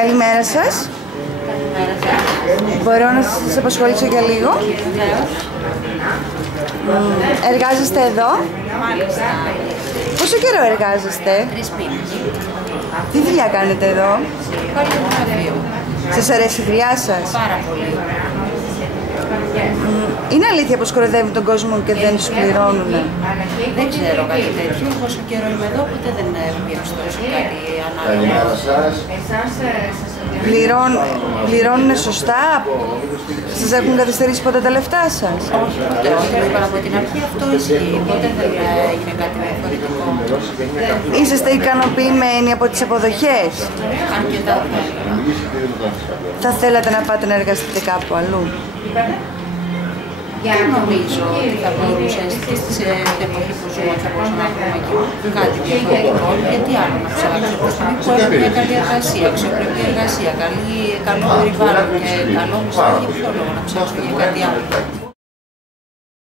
Καλημέρα σας. Μπορώ να σας απασχολήσω για λίγο? Εργάζεστε εδώ? Μάλιστα. Πόσο καιρό εργάζεστε? 3 μήνες. Τι δουλειά κάνετε εδώ? Παλαιογραφείο. Σας αρέσει η δουλειά σας? Πάρα πολύ. Είναι αλήθεια πως κοροϊδεύουν τον κόσμο και δεν τους πληρώνουν? Δεν ξέρω κάτι τέτοιο. Όσο καιρό είμαι εδώ, ποτέ δεν διαπιστώσω κάτι ανάλογο. Πληρώνουν σωστά? Σας έχουν καθυστερήσει ποτέ τα λεφτά σας? Όχι, ποτέ. Όχι, το είπα από την αρχή, αυτό ισχύει. Ποτέ δεν έγινε κάτι διαφορετικό. Είσαστε ικανοποιημένοι από τις αποδοχές? Αρκετά. Θα θέλατε να πάτε να εργαστείτε κάπου αλλού? Δεν νομίζω ότι θα μπορούσε και στην εποχή που ζούμε θα μπορούσαμε να πούμε και κάτι διαφορετικό. Γιατί άλλο να ψάξω? Που έχουμε μια καλή εργασία, αξιοπρεπή εργασία, καλό περιβάλλον και καλό μισθό, για ποιο λόγο να ψάξω για κάτι άλλο?